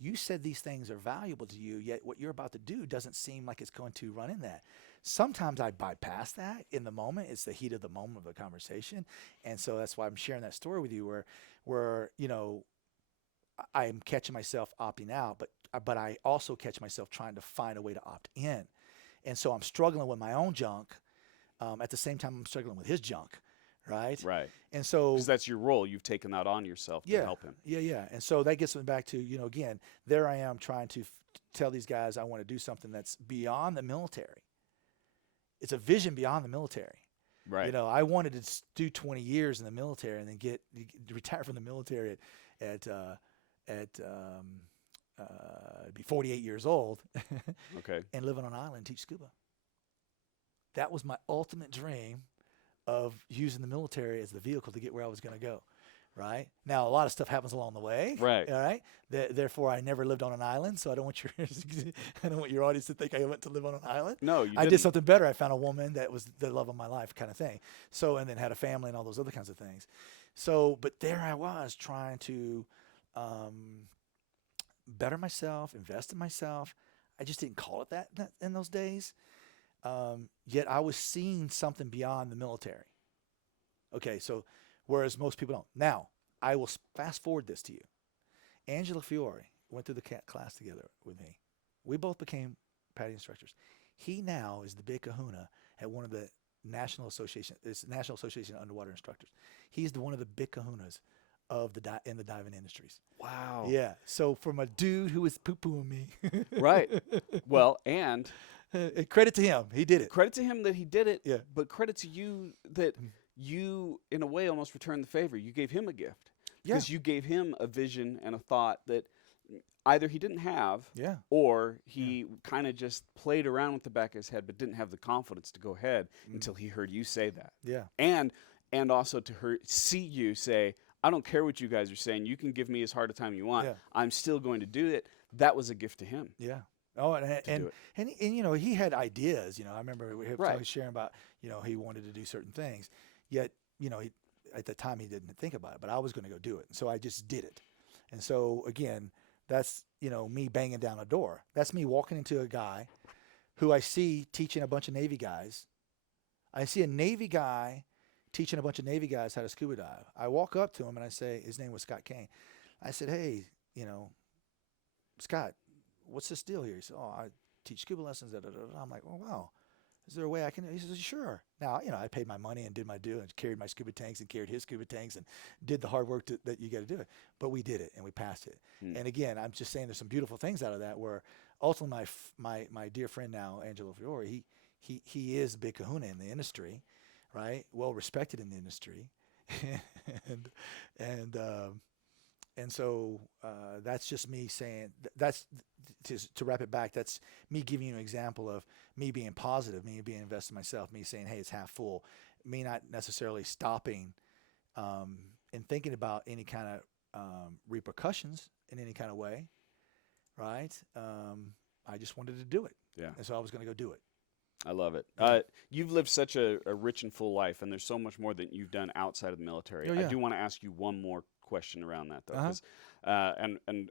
you said these things are valuable to you, yet what you're about to do doesn't seem like it's going to run in that. Sometimes I bypass that in the moment. It's the heat of the moment of the conversation. And so that's why I'm sharing that story with you where I'm catching myself opting out, but I also catch myself trying to find a way to opt in. And so I'm struggling with my own junk. At the same time, I'm struggling with his junk. Right. Right. And so, because that's your role. You've taken that on yourself to help him. Yeah. And so that gets me back to, again, there I am trying to tell these guys I want to do something that's beyond the military. It's a vision beyond the military. Right. I wanted to do 20 years in the military and then retire from the military at be 48 years old. Okay. And live on an island and teach scuba. That was my ultimate dream of using the military as the vehicle to get where I was going to go. Right. Now, a lot of stuff happens along the way. Right. All right. Therefore, I never lived on an island. So I don't want your audience to think I went to live on an island. No, I did something better. I found a woman that was the love of my life kind of thing. So, and then had a family and all those other kinds of things. So, but there I was trying to better myself, invest in myself. I just didn't call it that in those days. Yet I was seeing something beyond the military. Okay, so whereas most people don't. Now, I will fast forward this to you. Angela Fiore went through the class together with me. We both became PADI instructors. He now is the big kahuna at one of the National Association of Underwater Instructors. He's one of the big kahunas of in the diving industries. Wow. Yeah. So from a dude who was poo-pooing me. Right. Well, and credit to him. He did it. Credit to him that he did it. Yeah. But credit to you that you, in a way, almost returned the favor. You gave him a gift. Because you gave him a vision and a thought that either he didn't have, or he kind of just played around with the back of his head, but didn't have the confidence to go ahead until he heard you say that. Yeah. And also to see you say, I don't care what you guys are saying. You can give me as hard a time you want. Yeah. I'm still going to do it. That was a gift to him. Yeah. Oh, and he had ideas. I remember we were sharing about he wanted to do certain things, yet at the time he didn't think about it. But I was going to go do it, and so I just did it. And so again, that's me banging down a door. That's me walking into a guy who I see teaching a bunch of Navy guys. I see a Navy guy teaching a bunch of Navy guys how to scuba dive. I walk up to him and I say, his name was Scott Kane. I said, hey, Scott, what's this deal here? He said, oh, I teach scuba lessons. Da, da, da, da. I'm like, oh, wow. Is there a way I can? He says, sure. Now, I paid my money and did my due and carried my scuba tanks and carried his scuba tanks and did the hard work that you got to do it. But we did it and we passed it. And again, I'm just saying there's some beautiful things out of that where ultimately my dear friend now, Angelo Fiore, he is a big kahuna in the industry, right? Well respected in the industry. And so that's just me saying that's to wrap it back. That's me giving you an example of me being positive, me being invested in myself, me saying, hey, it's half full, me not necessarily stopping and thinking about any kind of repercussions in any kind of way, right? I just wanted to do it. Yeah. And so I was going to go do it. I love it. You've lived such a rich and full life, and there's so much more that you've done outside of the military. Oh, yeah. I do want to ask you one more question around that, though, 'cause, and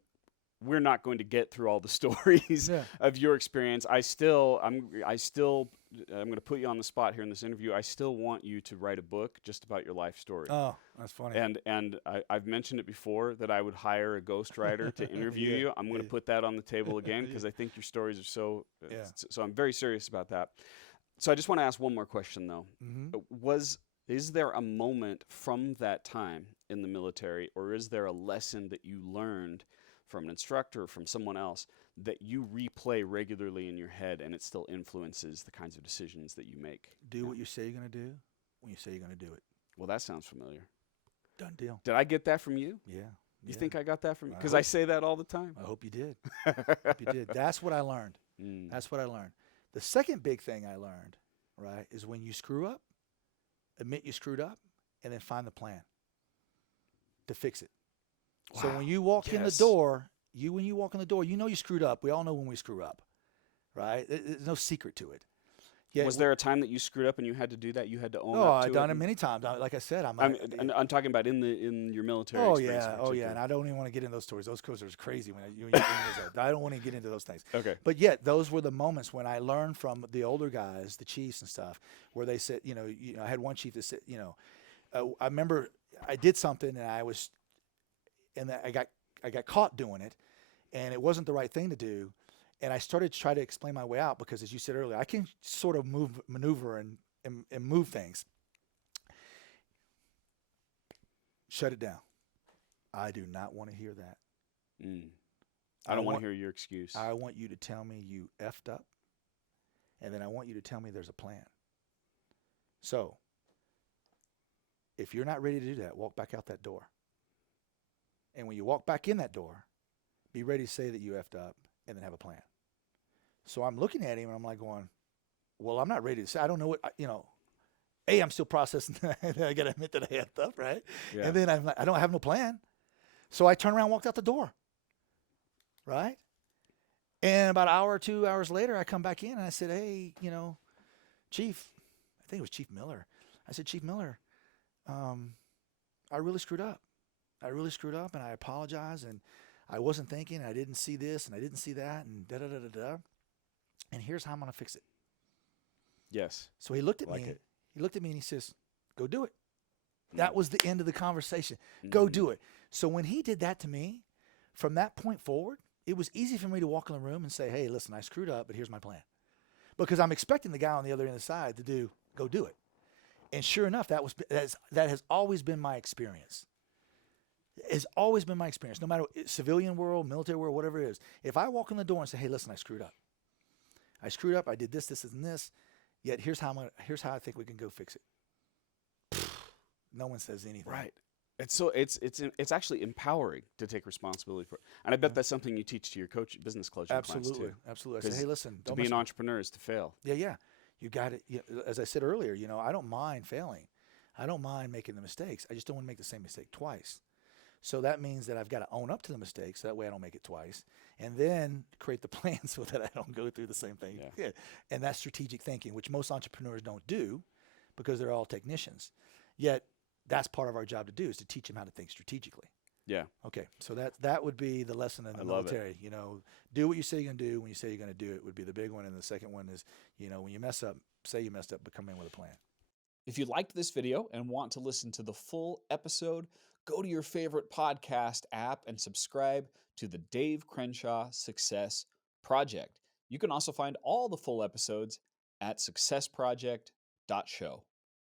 we're not going to get through all the stories of your experience. I'm going to put you on the spot here in this interview. I still want you to write a book just about your life story. Oh, that's funny. And I've mentioned it before that I would hire a ghostwriter to interview you. I'm going to put that on the table again because I think your stories are so I'm very serious about that. So I just want to ask one more question, though. Is there a moment from that time in the military, or is there a lesson that you learned from an instructor or from someone else that you replay regularly in your head and it still influences the kinds of decisions that you make? Do what you say you're going to do when you say you're going to do it. Well, that sounds familiar. Done deal. Did I get that from you? Yeah. You think I got that from you? Because I say that all the time. I hope you did. Hope you did. That's what I learned. That's what I learned. The second big thing I learned, right, is when you screw up, admit you screwed up, and then find the plan to fix it. Wow. So when you walk in the door, you know you screwed up. We all know when we screw up, right? There's no secret to it. Yeah, Was there a time that you screwed up and you had to do that? You had to own oh, up to I've done it? it many times. Like I said, I'm talking about in your military oh experience in yeah, oh yeah, particular. and I don't even want to get into those stories. Those stories are crazy when you bring those up. I don't want to get into those things. Okay. But yet, those were the moments when I learned from the older guys, the chiefs and stuff, where they said, I had one chief that said, I remember I did something and I got caught doing it, and it wasn't the right thing to do, and I started to try to explain my way out because, as you said earlier, I can sort of maneuver and move things. Shut it down. I do not want to hear that. I don't want to hear your excuse. I want you to tell me you effed up, and then I want you to tell me there's a plan. So, if you're not ready to do that, walk back out that door. And when you walk back in that door, be ready to say that you effed up and then have a plan. So I'm looking at him and I'm like going, well, I'm not ready to say, I don't know what, I'm still processing. I got to admit that I effed up, right? Yeah. And then I'm like, I don't have no plan. So I turned around and walked out the door, right? And about an hour or 2 hours later, I come back in and I said, hey, Chief, I think it was Chief Miller. I said, Chief Miller, I really screwed up. And I apologize, and I wasn't thinking, I didn't see this, and I didn't see that, and da-da-da-da-da. And here's how I'm going to fix it. Yes. So he looked at me. It. He looked at me and he says, go do it. That was the end of the conversation. Go do it. So when he did that to me, from that point forward, it was easy for me to walk in the room and say, hey, listen, I screwed up, but here's my plan. Because I'm expecting the guy on the other end of the side to go do it. And sure enough, that has always been my experience. It has always been my experience, no matter civilian world, military world, whatever it is. If I walk in the door and say, hey, listen, I screwed up. I did this, and this. Yet here's how I think we can go fix it. No one says anything. Right. It's actually empowering to take responsibility for it. And I bet that's something you teach to your business coaching class too. Absolutely. I say, hey, listen, to be an entrepreneur is to fail. Yeah. You got it. As I said earlier, I don't mind failing. I don't mind making the mistakes. I just don't want to make the same mistake twice. So that means that I've got to own up to the mistake so that way I don't make it twice, and then create the plan so that I don't go through the same thing. Yeah. And that's strategic thinking, which most entrepreneurs don't do because they're all technicians. Yet that's part of our job to do, is to teach them how to think strategically. Yeah. Okay. So that would be the lesson in the military. Do what you say you're going to do when you say you're going to do it would be the big one. And the second one is, when you mess up, say you messed up, but come in with a plan. If you liked this video and want to listen to the full episode, go to your favorite podcast app and subscribe to the Dave Crenshaw Success Project. You can also find all the full episodes at SuccessProject.Show.